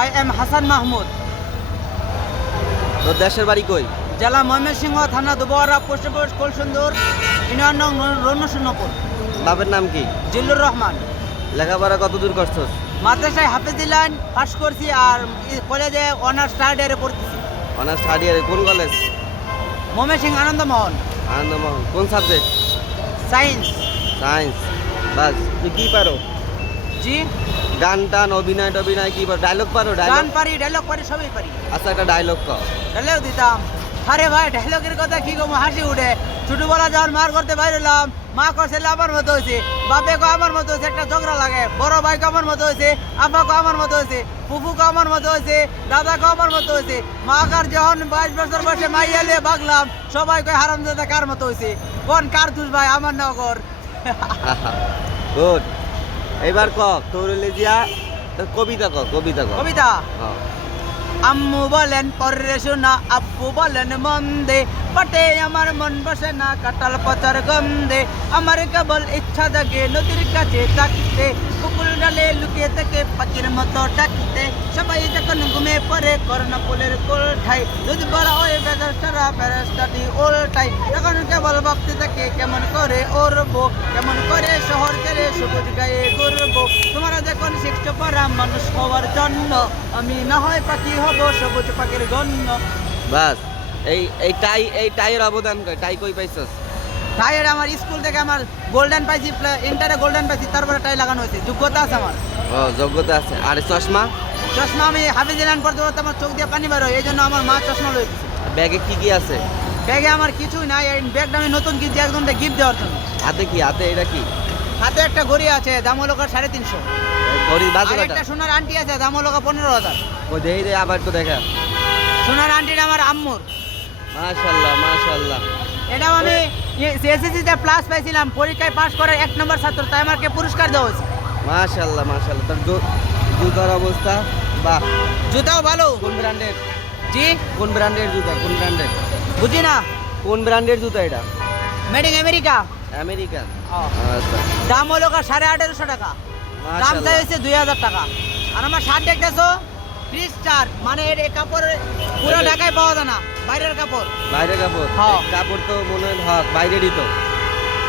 I am Hasan Mahmud. তোর দেশের বাড়ি কই? জেলা ময়মনসিংহ, থানা দুবরা, পোস্ট অফিস কুলসুন্দর, ইউনিয়ন নং রণশূন্যপুর। বাপের নাম কি? জিল্লুর রহমান। লেখাপড়া কত দূর করছস? মাদ্রাসায় হাফেজিলাইন পাস করছি আর কলেজে অনার্স থার্ড ইয়ারে পড়তেছি। অনার্স থার্ড ইয়ারে কোন কলেজ? ময়মনসিংহ আনন্দমোহন। আনন্দমোহন। কোন সাবজেক্ট? সায়েন্স। সায়েন্স। বাস, তুই কি পারো? জি। গান টান অভিনয় টভিনয় কি পারো? ডায়লগ পারো? গান ডায়লগ পারি, ডায়লগ পারি, সবই পারি। আচ্ছা, একটা ডায়লগ কর। ডায়লগ দিতাম। আরে ভাই, ডায়লগের কথা কি কম, হাসি উঠে। ছোটবেলা যখন মার করতে বাইরে হলাম, মা করছে আমার মতো হয়েছে, বাপেকে আমার মতো হয়েছে, একটা ঝগড়া লাগে, বড় ভাইকে আমার মতো হয়েছে, আব্বাকে আমার মতো হয়েছে, ফুফুকে আমার মতো হয়েছে, দাদাকে আমার মতো হয়েছে। মা কার যখন 22 বছর বয়সে মাইয়া লিয়ে ভাগলাম, সবাই কয় হারামজাদা কার মতো হয়েছে। কোন কার তুস ভাই, আমার নগর। গুড। এবার ক তোর লিজিয়া কবিতা ক, কবিতা ক। কবিতা। হ্যাঁ। আম্মু বলেন পরে শোনা, আব্বু বলেন মন দে, পাটে আমার মন বসে না, কাটাল পচার গন্ধে। আমার কেবল ইচ্ছা জাগে নদীর কাছে থাকতে, পুকুর ডালে লুকিয়ে থেকে পাখির মতো ডাকতে। সবাই যখন ঘুমে পড়ে করোনা ফুলের কোলঠাই, যদি বলা হয় বেজারা প্যারাস্টাটি ওলটাই, তখন কেবল ভাবতে থাকে কেমন করে ওরবো, কেমন করে শহর ছেড়ে সবুজ গায়ে ঘুরবো। তোমরা যখন শিখছো পারা মানুষ হওয়ার জন্য, আমি না হয় পাখি হব সবুজ পাখির গণ্য। বাস, এই টাইয়ের অবদান কই? টাই কই পাইছস? টাইয়ের আমার স্কুল থেকে আমার গোল্ডেন পাইছি, ইন্টারে গোল্ডেন পাইছি, তারপরে টাই লাগানো হয়েছে, যোগ্যতা আছে আমার। ও, যোগ্যতা আছে। আর চশমা? চশমা আমি হাফিজিলান পড়তে পড়তে আমার চোখ দিয়ে পানি বের হয়, এই জন্য আমার মা চশমা লই। ব্যাগে কি কি আছে? ব্যাগে আমার কিছুই নাই, এই ব্যাগটা আমি নতুন কিনছি একজনকে গিফট দেওয়ার জন্য। হাতে কি? হাতে এটা কি? হাতে একটা ঘড়ি আছে, দাম হলো 350। ঘড়ির বাজে আর কটা? একটা সোনার আন্টি আছে, দাম হলো 15,000। ও দেই দে, আবার তো দেখা। সোনার আন্টিটা আমার আম্মুর। মাশাআল্লাহ, মাশাআল্লাহ। এটাও আমি এসএসসিতে প্লাস পাইছিলাম, পরীক্ষায় পাস করার 1 নম্বর ছাত্র, তাই আমাকে পুরস্কার দেওয়া হয়েছে। মাশাআল্লাহ, মাশাআল্লাহ। তোর জুতার অবস্থা? বাহ। জুতাও ভালো। কোন ব্র্যান্ডের? জি। কোন ব্র্যান্ডের জুতা? কোন ব্র্যান্ডের? বুঝি না। কোন ব্র্যান্ডের জুতা এটা? Made in America. আমেরিকান। ও। আচ্ছা। দাম হলো 1850 টাকা, দাম চাই হয়েছে 2000 টাকা। আর আমার শার্ট দেখতেছো ক্রিস্টার, মানে এর এই কাপড় পুরো ঢাকায় পাওয়া যায় না, বাইরের কাপড়। বাইরের কাপড়? হ্যাঁ। কাপড় তো মনে হয় হক বাইরেরই তো।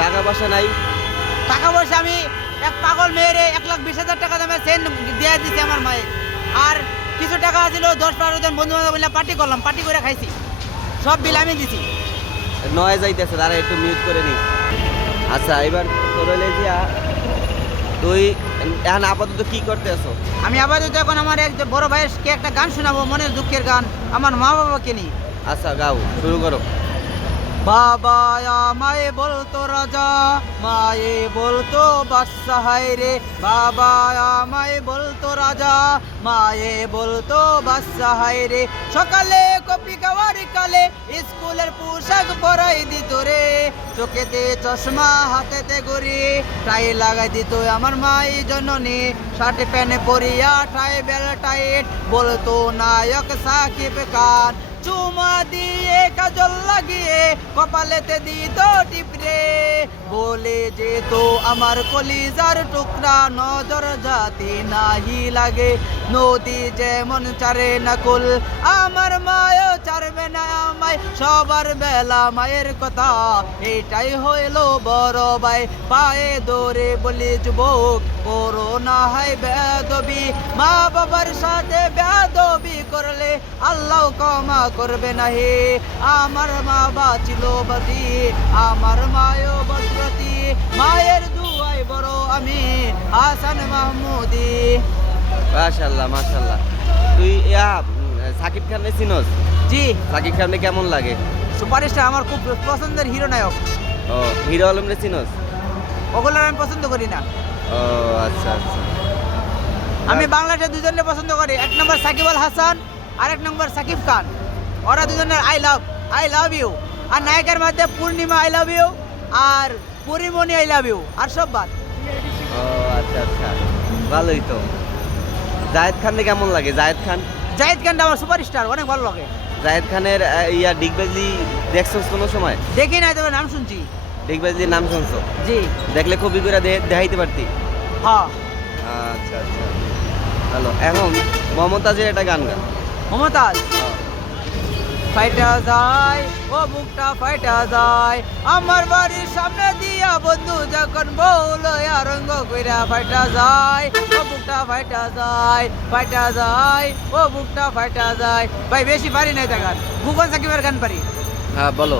টাকা পয়সা নাই? টাকা পয়সা আমি এক পাগল মেয়ের 1,20,000 টাকা দামের চেন দিয়ে দিছি আমার মায়ের। আর কিছু টাকা ছিল 10-12 জন বন্ধু বান্ধব মিলে পার্টি করলাম, পার্টি করে খাইছি, সব বিল আমি দিছি। নয় যাইতেছে, তারা একটু মিউট করে নি। আচ্ছা, এবার তোর লেজিয়া তুই এখন আপাতত কি করতে আছো? আমি আপাতত এখন আমার এক বড় ভাইয়েরকে একটা গান শোনাবো, মনের দুঃখের গান, আমার মা বাবাকে নিয়ে। আচ্ছা, গাও, শুরু করো। বাবা আমায় বলতো রাজা, মায়ে বলতো বাদশা, হায় রে। বাবা আমায় বলতো রাজা, মায়ে বলতো বাদশা, হায় রে। সকালে কপি খাওয়ার কালে স্কুলের পোশাক পরাই দিত রে, চোখেতে চশমা হাতেতে ঘড়ি, টাই লাগাই দিত আমার মাই জননী। শার্ট প্যান্ট পরিয়া টাই বেল টাইট, বলতো নায়ক সাকিব খান। চুমা দিয়ে কাজল লাগিয়ে কপালেতে দিত টিপরে, বলে যেত আমার কলিজার টুকরা, নজর জাতি নাহি লাগে। নদী যেমন চারে না কুল, আমার মায়ও চারবে না আমায়, সবার বেলা মায়ের কথা, এটাই হইল বড় ভাই। পায়ে দৌড়ে বলি যুবক, করো না হয় বেদবি, মা বাবার সাথে বেদবি করলে আল্লাহ ক্ষমা করবে না হে। আমার মা বাঁচিল বাজি, আমার মায়ও বজ্রতি, মায়ের দুয়াই বড় আমি হাসান মাহমুদি। মাশাআল্লাহ, মাশাআল্লাহ। তুই সাকিব খানকে চিনোস? জি। সাকিব খানকে কেমন লাগে? সুপারস্টার, আমার খুব পছন্দের হিরো নায়ক। ও, হিরো আলমরে চিনোস? ওগুলো আমি পছন্দ করি না। ও আচ্ছা, আচ্ছা। আমি বাংলাদেশে দুজনকে পছন্দ করি, 1 নম্বর সাকিব আল হাসান আর 1 নম্বর সাকিব খান। ওরা দুজনের আই লাভ ইউ। আর নায়কের মধ্যে পূর্ণিমা আই লাভ ইউ, আর পরিমণি আই লাভ ইউ, আর সব বাদ। ও আচ্ছা, আচ্ছা, ভালোই তো। জায়েদ খানকে কেমন লাগে? জায়েদ খান? জাহিদ খানটা আমার সুপারস্টার, অনেক ভালো লাগে। জায়েদ খানের ডিগবাজি দেখছোস কোনো সময়? দেখি নাই, তবে নাম শুনছি। ডিগবাজির নাম শুনছো? জি। দেখলে খুবই করে দেখাইতে পারতি। হ্যাঁ। আচ্ছা, আচ্ছা। ভালো। এখন মমতাজের একটা গান গান। মমতাজ ফাইটা যায় ও বুকটা ফাইটা যায় আমার বাড়ির সামনে দিয়া বন্ধু যখন বউল রঙ্গ কইরা ফাইটা যায় ও বুকটা ফাইটা যায় ফাইটা যায় ও বুকটা ফাইটা যায় ভাই বেশি পারি নাই তা গান ভুবন সাকিবের গান পারি হ্যাঁ বলো।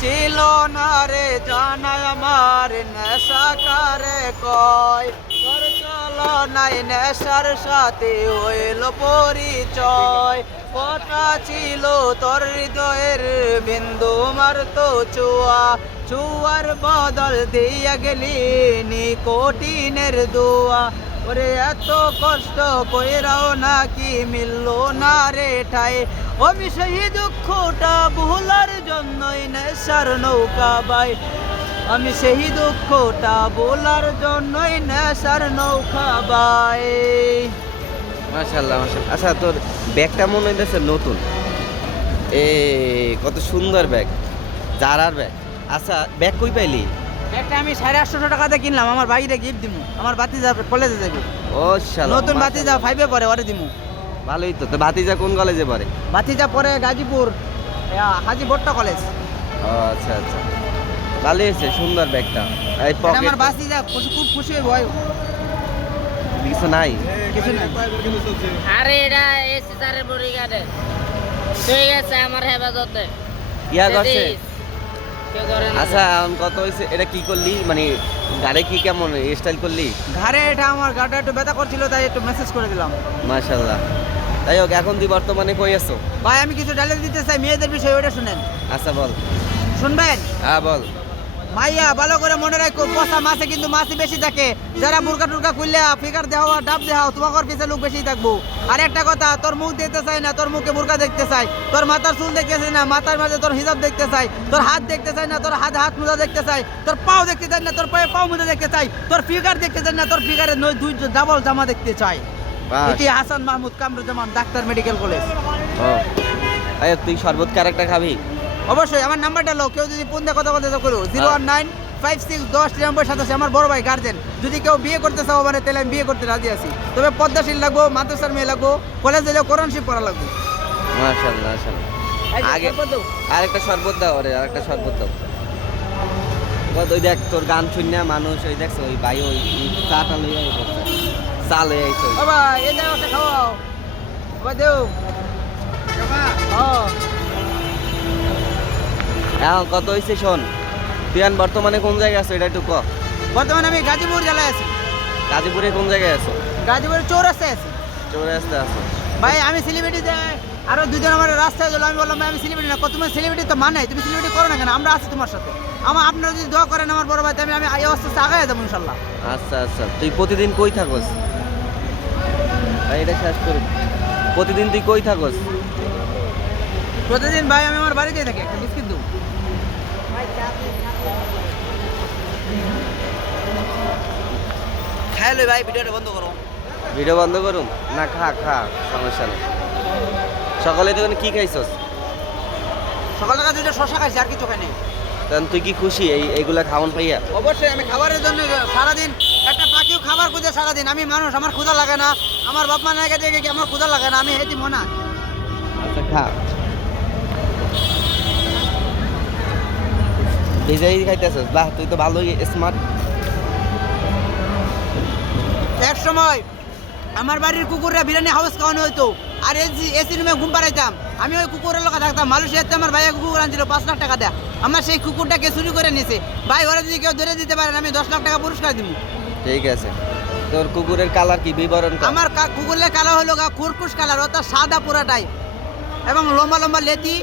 ছিল না রে জানাই আমার নেশা কারে কয় তোর চলো নাই নেশার সাথে হইল পরিচয় কথা ছিল তোর হৃদয়ের বিন্দু মারতো চুয়া চুয়ার বদল দিয়া গেলি নিকোটিনের দোয়া ওরে এত কষ্ট কইরাও নাকি মিললো না রে ঠাই আমি সেই দুঃখটা ভুলার জন্যই নেশার নৌকা বাই আমি সেই দুঃখটা ভুলার জন্যই নেশার নৌকা বাই মাশাআল্লাহ মাশাআল্লাহ। আচ্ছা তোর ব্যাগটা মনে হইতেছে নতুন, এ কত সুন্দর ব্যাগ, জারার ব্যাগ। আচ্ছা ব্যাগ কই পাইলি? একটা আমি 850 টাকাতে কিনলাম, আমার বাইরে গিফট দিমু, আমার বাতিজা কলেজে যাবে। ও শালা নতুন বাতিজা 5 এ পড়ে, ওরে দিমু। ভালোই তো। তো ভাতিজা কোন কলেজে পড়ে? বাতিজা পড়ে গাজীপুর হাজী ভট্টা কলেজ। ও আচ্ছা আচ্ছা, ভালোই হয়েছে, সুন্দর ব্যাগটা। এই এটা পকেট আমার বাতিজা খুব খুশি হয়। কিছু নাই? কিছু নাই। আরে এটা এসি স্যারের বডিগার্ডে ঠিক আছে আমার হেফাজতে ইয়া করছে। কেউ ধরে না। আচ্ছা এখন কত হয়েছে? এটা কি করলি, মানে গাড়ি কি কেমন স্টাইল করলি? ঘাড়ে এটা আমার গাটা একটু ব্যথা করছিল, তাই একটু মেসেজ করে দিলাম। মাশাআল্লাহ। তাই হোক, এখন তুই বর্তমানে কই আছো? ভাই আমি কিছু ডায়লগ দিতে চাই মেয়েদের বিষয়ে, ওটা শুনেন। আচ্ছা বল। শুনবেন? হ্যাঁ বল। মাইয়া ভালো করে মনে রাখো, পচা মাছে কিন্তু মাছি বেশি থাকে। যারা বুরকা টুরকা খুললে ফিগার দেওয়া ডাব দেওয়া, তোমার পিছে লোক বেশি থাকবো। আর একটা কথা, তোর মুখ দেখতে চাই না, তোর মুখে বুরকা দেখতে চাই। তোর মাথার চুল দেখতে চাই না, মাথার মাঝে তোর হিজাব দেখতে চাই। তোর হাত দেখতে চাই না, তোর হাত মোজা দেখতে চাই। তোর পাও দেখতে চাই না, তোর পায়ে পাও মোজা দেখতে চাই। তোর ফিগার দেখতে চাই না, তোর ফিগারে দুই ডাবল জামা দেখতে চাই। বাহ। এটি Hasan Mahmud Kamruzzaman, doctor, medical college. ও এই তুই শরবত কারেক্টটা খাবি? অবশ্যই আমার নাম্বারটা লো, কেউ যদি ফোন দিয়ে কথা বলতে চাও করো 01956109387। আমার বড় ভাই গার্জেন, যদি কেউ বিয়ে করতে চাও মানে তাহলে আমি বিয়ে করতে রাজি আছি। তবে পদ্মাশীল লাগবো, মাদ্রাসার মেয়ে লাগবো, কলেজ গেলেও কোরআন শিব পড়া লাগবো। মাশাআল্লাহ মাশাআল্লাহ। আগে আরেকটা শরবত দাও, ওরে আরেকটা শরবত দাও। কত ওই দেখ তোর গান শুনে মানুষ, ওই দেখছো ওই ভাই ওই চাটা লইয়া বসছে, চা লইয়া আইছো। বাবা এই জায়গা একটা খাওয়াও বাবা, দেও এখন কত হয়েছে শোন, তুই এখন বর্তমানে কোন জায়গায় আছো এটা একটু ক। বর্তমানে আমি গাজীপুর জেলায় আছি। গাজীপুরে কোন জায়গায় আছো? গাজীপুরের চৌরাস্তায় আছি। চৌরাস্তা আছো? ভাই আমি সেলিব্রিটি যাই, আরো দুজন আমার রাস্তায় গেলো, আমি বললাম ভাই আমি সেলিব্রিটি না। তোমার সেলিব্রিটি তো মানে তুমি সেলিব্রিটি করো না কেন? আমরা আছি তোমার সাথে। আপনারা যদি দোয়া করেন আমার বড় ভাই, আমি এই অবস্থা আগায় যাবো ইনশাল্লাহ। আচ্ছা আচ্ছা, তুই প্রতিদিন কই থাকস? এটা শেষ করি, প্রতিদিন তুই কই থাকস? প্রতিদিন ভাই আমি আমার বাড়িতেই থাকি, একটা বিস্কিট দেবো। খাই লই ভাই, ভিডিওটা বন্ধ করো। ভিডিও বন্ধ করুম না? খা খা, সমস্যা নেই। সকালে তুই কি খাইছস? সকাল থেকে দুইটা শশা খাইছি, আর কিছু খাই নেই। তখন তুই কি খুশি এইগুলা খাওয়ান পাইয়া? অবশ্যই আমি খাবারের জন্য সারাদিন, একটা পাখিও খাবার খুঁজে সারাদিন। আমি মানুষ, আমার ক্ষুধা লাগে না। আমার বাপ মা না গেছে কি আমার ক্ষুধা লাগে না, আমি হেঁটি মনা। আচ্ছা খা, ভিজাই খাইতেছস? বাহ, তুই তো ভালোই স্মার্ট। এক সময় আমার বাড়ির কুকুররা বিরিয়ানি হাউস খাওয়ানো হইতো, আর এসি রুমে ঘুম পাড়াইতাম। আমি ওই কুকুরের লোক থাকতাম। মালয়েশিয়াতে আমার ভাইয়া কুকুর আনছিল 5 লাখ টাকা দেয়া। আমার সেই কুকুরটাকে চুরি করে নিয়েছে। ভাই ঘরে যদি কেউ ধরে দিতে পারেন আমি 10 লাখ টাকা পুরস্কার দিব। ঠিক আছে, তোর কুকুরের কালার কি বিবরণ কর? আমার কুকুরের কালার হলো খুরকুশ কালার, অর্থাৎ সাদা পুরাটাই, এবং লম্বা লম্বা লেতি,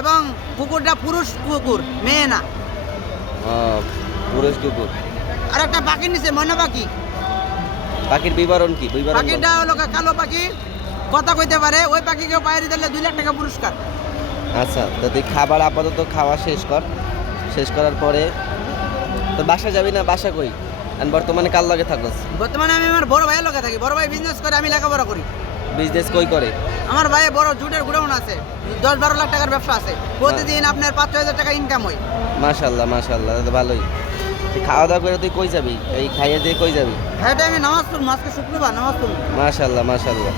এবং কুকুরটা পুরুষ কুকুর, মেয়ে না। ও, পুরুষ কুকুর। আর একটা পাখি নিছে, ময়না পাখি। পাখির বিবরণ কি? বিবরণ বল। পাখিটা হলো কালো পাখি, কথা কইতে পারে। ওই পাখিকেও পায়রি দিলে 2 লাখ টাকা পুরস্কার। আচ্ছা, তো তুই খাবার আপাতত খাওয়া শেষ কর। শেষ করার পরে তো বাসা যাবি না? বাসা কই? আর বর্তমানে কার লগে থাকস? বর্তমানে আমি আমার বড় ভাইয়ের লগে থাকি। বড় ভাই বিজনেস করে, আমি লেখাপড়া করি। বিজনেস কই করে? আমার ভাই বড় জুটের গুডাউন আছে, 10-12 লাখ টাকার ব্যবসা আছে। প্রতিদিন আপনার 5-6 হাজার টাকা ইনকাম হয়। মাশাআল্লাহ মাশাআল্লাহ, তো ভালোই। তুই খাওয়া দাওয়া করে তুই কই যাবি? এই খাইয়ে দিয়ে কই যাবি? হ্যাঁ আমি নামাজ পড়বো, আজকে শুক্রবার নামাজ পড়বো। মাশাল্লাহ মাশাল্লাহ।